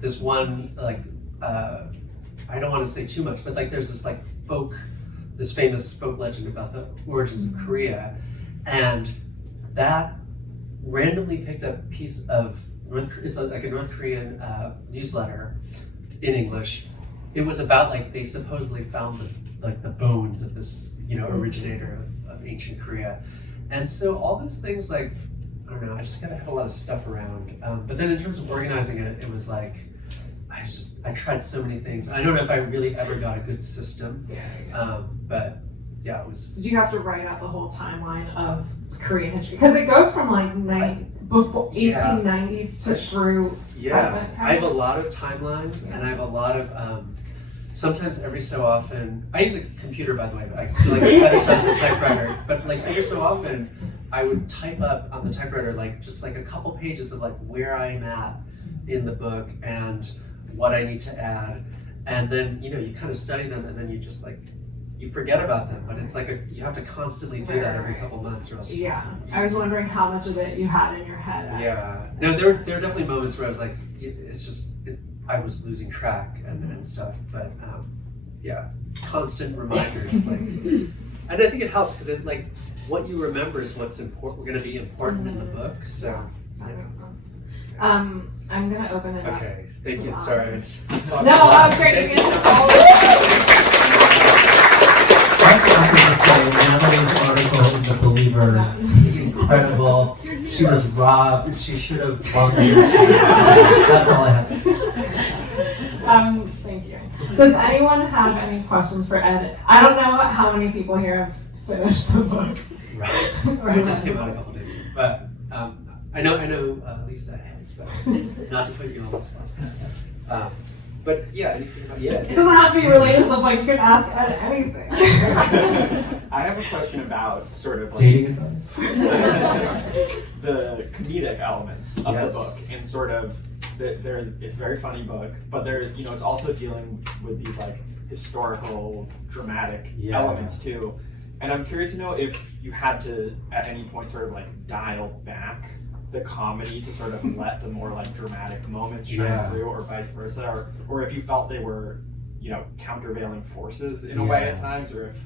this one like I don't want to say too much, but like there's this like this famous folk legend about the origins of Korea, and that randomly picked up a piece of it's like a North Korean newsletter in English. It was about like they supposedly found the bones of this originator of ancient Korea, and so all those things like I don't know, I just kind of had a lot of stuff around. But then in terms of organizing it, it was like I tried so many things. I don't know if I really ever got a good system, but yeah, it was. Did you have to write out the whole timeline of Korean history? Because it goes from like before 1890s to through present. I have a lot of timelines, and I have a lot of. Sometimes every so often, I use a computer by the way, but I feel like I better use a typewriter. But like every so often, I would type up on the typewriter like just like a couple pages of like where I'm at in the book and what I need to add, and then you kind of study them, and then you just like you forget about them. But it's like you have to constantly do that every couple months, or else. Yeah, I was wondering how much of it you had in your head. Yeah, no, there are definitely moments where I was like, it's just. I was losing track and stuff, but constant reminders. Like, and I think it helps because it like what you remember is what's important. We're going to be important in the book. So that makes sense. I'm going to open it up. Okay, thank you. Sorry. No, that was great. Thank you so much. Natalie's article in The Believer is incredible. She was robbed. She should have volunteered. That's all I have to say. Thank you. Does anyone have any questions for Ed? I don't know how many people here have finished the book. Right. It just came out a couple days ago. But I know Lisa has, but not to put you on the spot. But yeah, anything about It doesn't have to be related to the book. You can ask Ed anything. I have a question about sort of like dating advice. the comedic elements of the Yes. book, and sort of it's a very funny book, but there's it's also dealing with these like historical, dramatic elements too. And I'm curious to know if you had to at any point sort of like dial back the comedy to sort of let the more like dramatic moments shine through, or vice versa, or if you felt they were countervailing forces in a way at times, or if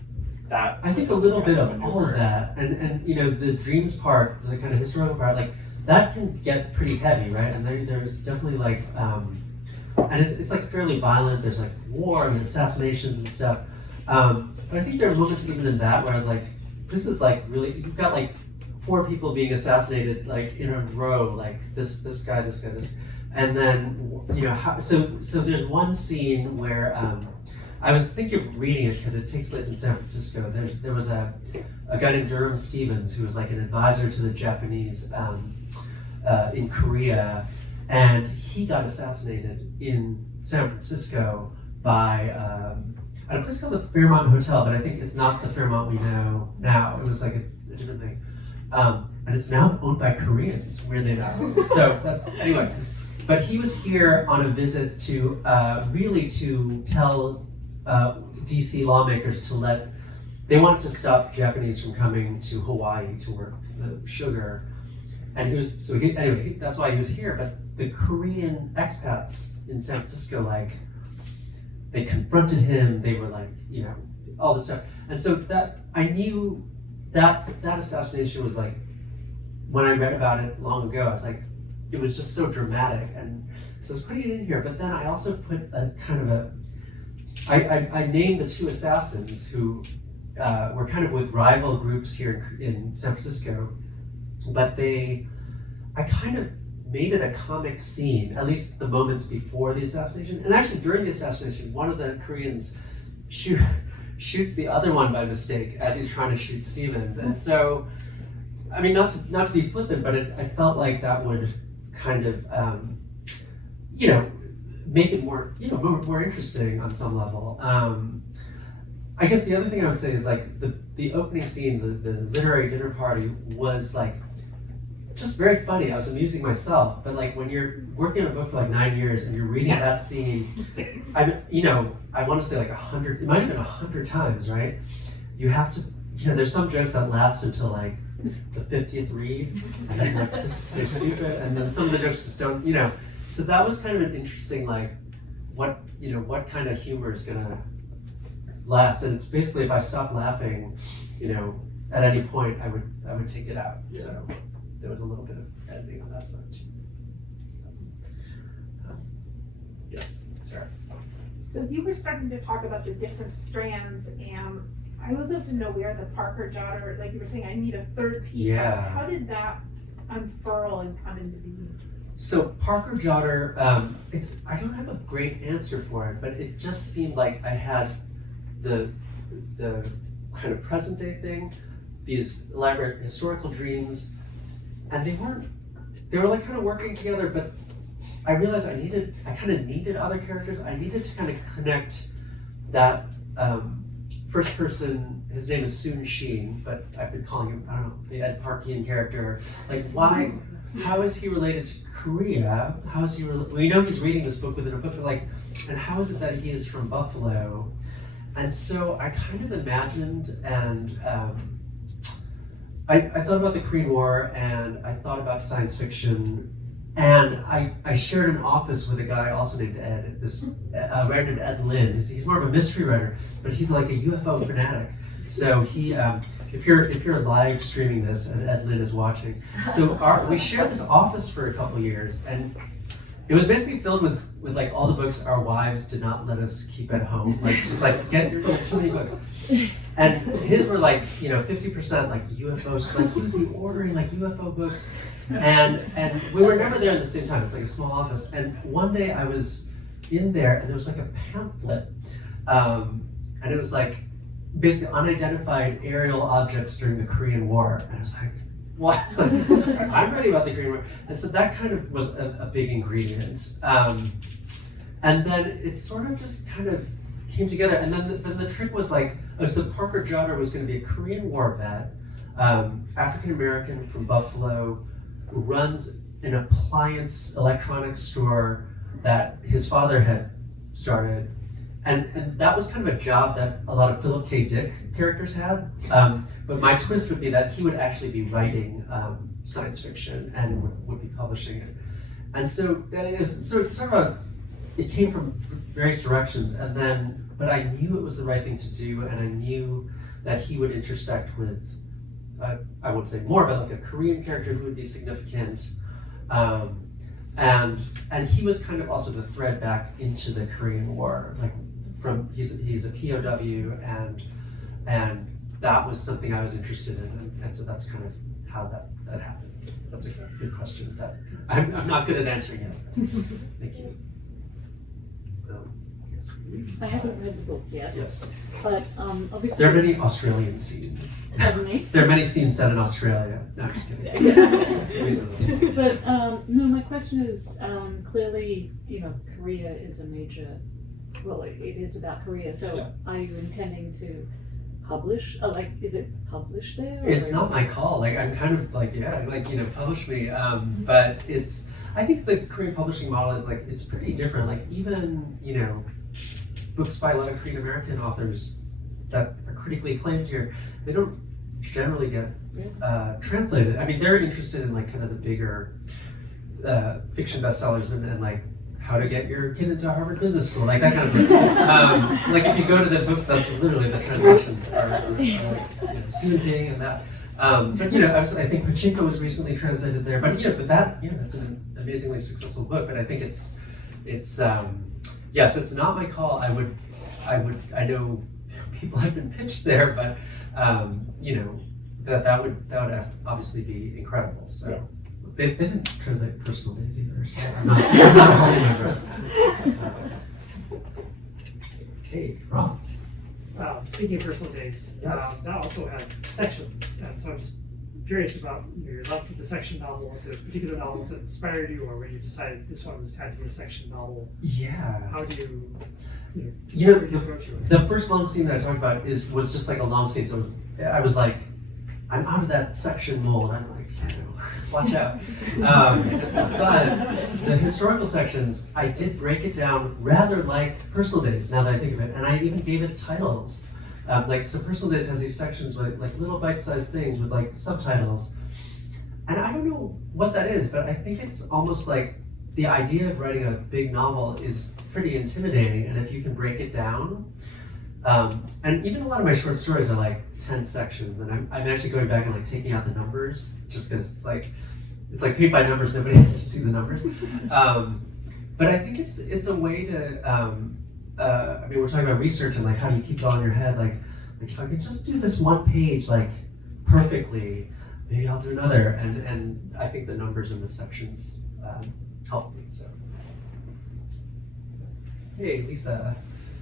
that I think a little bit of all of that, and the dreams part, the kind of historical part, like that can get pretty heavy, right? And there's definitely like, and it's like fairly violent. There's like war and assassinations and stuff. But I think there are moments even in that where I was like, this is like really, you've got like 4 people being assassinated like in a row, like this guy, and then so there's one scene where I was thinking of reading it because it takes place in San Francisco. There was a guy named Durham Stevens who was like an advisor to the Japanese in Korea, and he got assassinated in San Francisco by at a place called the Fairmont Hotel, but I think it's not the Fairmont we know now. It was like a different thing. And it's now owned by Koreans, weirdly enough. So anyway, but he was here on a visit to really to tell DC lawmakers they wanted to stop Japanese from coming to Hawaii to work the sugar. And that's why he was here. But the Korean expats in San Francisco, like, they confronted him. They were like, all this stuff. And so that I knew that assassination was like, when I read about it long ago, I was like, it was just so dramatic. And so I was putting it in here. But then I also put a kind of I named the 2 assassins who were kind of with rival groups here in San Francisco, but I kind of made it a comic scene, at least the moments before the assassination. And actually during the assassination, one of the Koreans shoots the other one by mistake as he's trying to shoot Stevens. And so, I mean, not to be flippant, but I felt like that would kind of, make it more, more interesting on some level. I guess the other thing I would say is like the opening scene, the literary dinner party was like just very funny. I was amusing myself, but like when you're working on a book for like 9 years and you're reading that scene, I want to say like 100, it might have been 100 times, right? You have to, there's some jokes that last until like the 50th read, and then like, this is so stupid, and then some of the jokes just don't, So that was kind of an interesting, like, what kind of humor is gonna last, and it's basically if I stop laughing, at any point I would take it out. Yeah. So there was a little bit of editing on that side too. Yes, Sarah. So you were starting to talk about the different strands, and I would love to know where the Parker Jotter, like you were saying, I need a third piece. Yeah. Like, how did that unfurl and come into being? So Parker Jotter, I don't have a great answer for it, but it just seemed like I had the kind of present day thing, these elaborate historical dreams, and they were like kind of working together, but I realized I kind of needed other characters. I needed to kind of connect that first person, his name is Soon Sheen, but I've been calling him, I don't know, the Ed Parkian character. Like how is he related to Korea? How is he we know he's reading this book within a book, but like, and how is it that he is from Buffalo? And so I kind of imagined, and I thought about the Korean War, and I thought about science fiction, and I shared an office with a guy also named Ed, this writer named Ed Lin. He's more of a mystery writer, but he's like a UFO fanatic. So he, if you're live streaming this and Ed Lin is watching, so we shared this office for a couple years, and it was basically filled with like all the books our wives did not let us keep at home. Like just like get too many books. And his were like 50% like UFOs. Like he would be ordering like UFO books, and we were never there at the same time. It's like a small office. And one day I was in there, and there was like a pamphlet, and it was like basically unidentified aerial objects during the Korean War. And I was like, what? I'm ready about the Korean War. And so that kind of was a big ingredient. And then it sort of just kind of came together. And then the trick was like, so Parker Jotter was going to be a Korean War vet, African American from Buffalo, who runs an appliance electronics store that his father had started. And that was kind of a job that a lot of Philip K. Dick characters had. But my twist would be that he would actually be writing science fiction and would be publishing it. And so it's sort of it came from various directions. And then, but I knew it was the right thing to do, and I knew that he would intersect with, I would say more about like a Korean character who would be significant. And he was kind of also the thread back into the Korean War, like he's a POW, and that was something I was interested in, and so that's kind of how that happened. That's a good question that I'm not good at answering it. Thank you. Yes. I haven't read the book yet. Yes. But obviously There are many Australian scenes. Pardon me? There are many scenes set in Australia. No, I'm just kidding. But no, my question is clearly, Korea is a major. Well, it is about Korea. So, Yeah. Are you intending to publish? Is it published there? It's not my call. Like, I'm kind of like, publish me. But I think the Korean publishing model is like, it's pretty different. Like, even, books by a lot of Korean American authors that are critically acclaimed here, they don't generally get translated. I mean, they're interested in like kind of the bigger fiction bestsellers and like how to get your kid into Harvard Business School, like that kind of thing. Like if you go to the books, that's literally the translations are like soothing and that. But I think Pachinko was recently translated there. But that that's an amazingly successful book. But I think it's so it's not my call. I know people have been pitched there, but that would obviously be incredible. So. Yeah. They didn't translate Personal Days either, so I'm not holding my breath. Hey, Ron. Speaking of Personal Days, Yes. that also had sections, and so I'm just curious about your love for the section novel. Was there particular novels that inspired you, or when you decided this one had to be a section novel? Yeah. How do you approach it? The first long scene that I talked about was just like a long scene, so I was like, I'm out of that section mold. I'm like, watch out. But the historical sections, I did break it down rather like Personal Days, now that I think of it, and I even gave it titles. So Personal Days has these sections with like little bite-sized things with like subtitles. And I don't know what that is, but I think it's almost like the idea of writing a big novel is pretty intimidating, and if you can break it down, and even a lot of my short stories are like 10 sections, and I'm actually going back and like taking out the numbers just because it's like paint by numbers, nobody has to see the numbers. But I think it's a way to, we're talking about research and like how do you keep it all in your head, like if I could just do this one page like perfectly, maybe I'll do another, and I think the numbers in the sections help me, so. Hey, Lisa.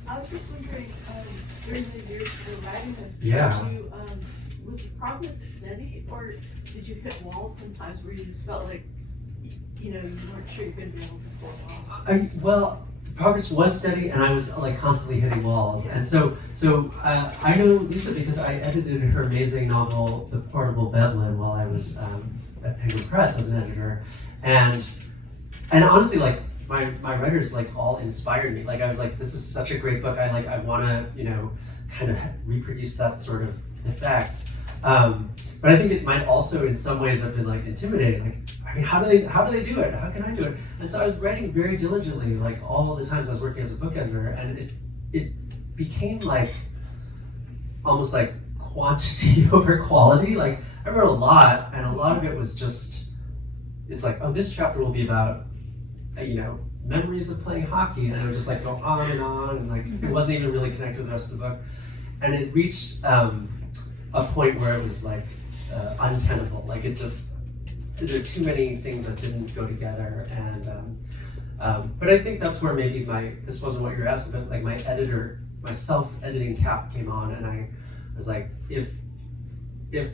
I was just wondering, during the years you were writing this, Yeah. was the progress steady, or did you hit walls sometimes where you just felt like, you weren't sure you're going to be able to pull it off? Well, progress was steady, and I was like constantly hitting walls. And so I know Lisa because I edited her amazing novel, The Portable Bedouin, while I was at Penguin Press as an editor, and honestly, like. My writers like all inspired me. Like I was like, this is such a great book. I want to kind of reproduce that sort of effect. But I think it might also in some ways have been like intimidating. Like, I mean, how do they do it? How can I do it? And so I was writing very diligently, like all the times I was working as a book editor, and it became like almost like quantity over quality. Like I wrote a lot, and a lot of it was just it's like, oh, this chapter will be about memories of playing hockey, and I would just like go on, and like it wasn't even really connected with the rest of the book, and it reached a point where it was like untenable. Like it just there were too many things that didn't go together, and but I think that's where maybe this wasn't what you're asking, but like my self-editing cap came on, and I was like, if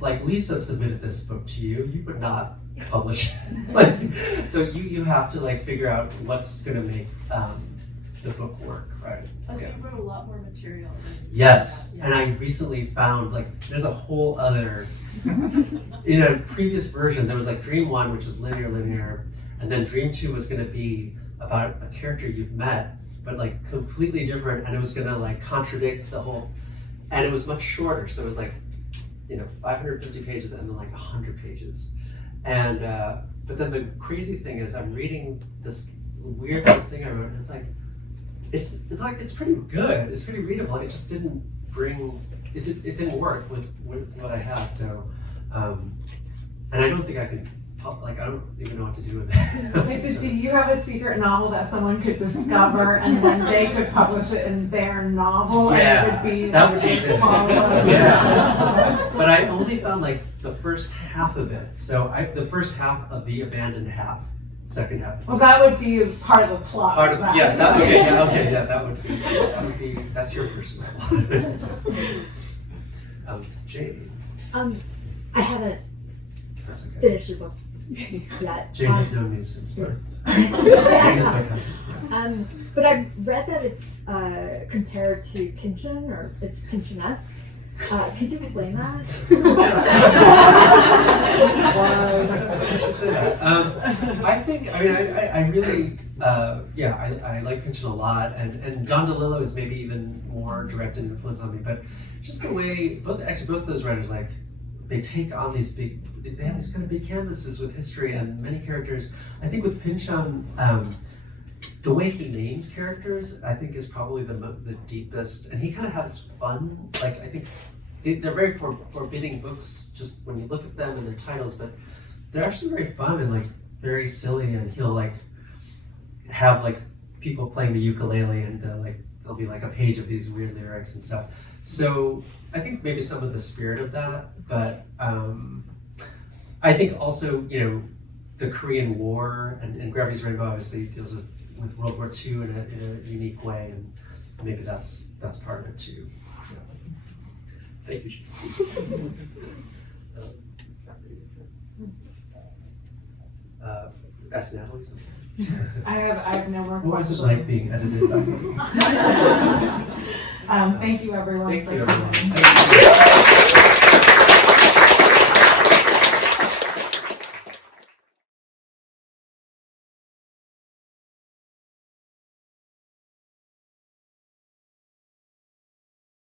like Lisa submitted this book to you, you would not publish it. Like, so you have to like figure out what's gonna make the book work, right? Oh, so you wrote a lot more material. Yes, Yeah. and I recently found like there's a whole other in a previous version there was like Dream 1, which is linear, and then Dream 2 was gonna be about a character you've met, but like completely different, and it was gonna like contradict the whole, and it was much shorter, so it was like 550 pages and then like 100 pages, and but then the crazy thing is I'm reading this weird little thing I wrote, and it's like it's pretty good, it's pretty readable, it just didn't bring it didn't work with what I had, so and I don't think I can like I don't even know what to do with it. Wait, so do you have a secret novel that someone could discover and then they could publish it in their novel and it would be that would be good. follow-up? Yeah. But I only found like the first half of it. So the first half of the abandoned half, second half. Well, that would be part of the plot. Part of right? that would be that's your first novel. Jane. I haven't That's okay. finished your book yet. Jane has known me since birth. Jane is my cousin. But I've read that it's compared to Pynchon, or it's Pynchon-esque. Could you explain that? I think, I really, I like Pynchon a lot, and Don DeLillo is maybe even more direct an influence on me, but just the way, both those writers, like, they take on they have these kind of big canvases with history and many characters. I think with Pynchon, the way he names characters, I think, is probably the deepest, and he kind of has fun. Like, I think they're very forbidding books just when you look at them and their titles, but they're actually very fun and like very silly. And he'll like have like people playing the ukulele, and there'll be like a page of these weird lyrics and stuff. So I think maybe some of the spirit of that, but I think also the Korean War and Gravity's Rainbow obviously deals with World War II in a unique way, and maybe that's part of it too. Thank you. Ask Natalie something. I have no more What was questions. it like being edited by you? Thank you everyone Thank for you, coming. everyone.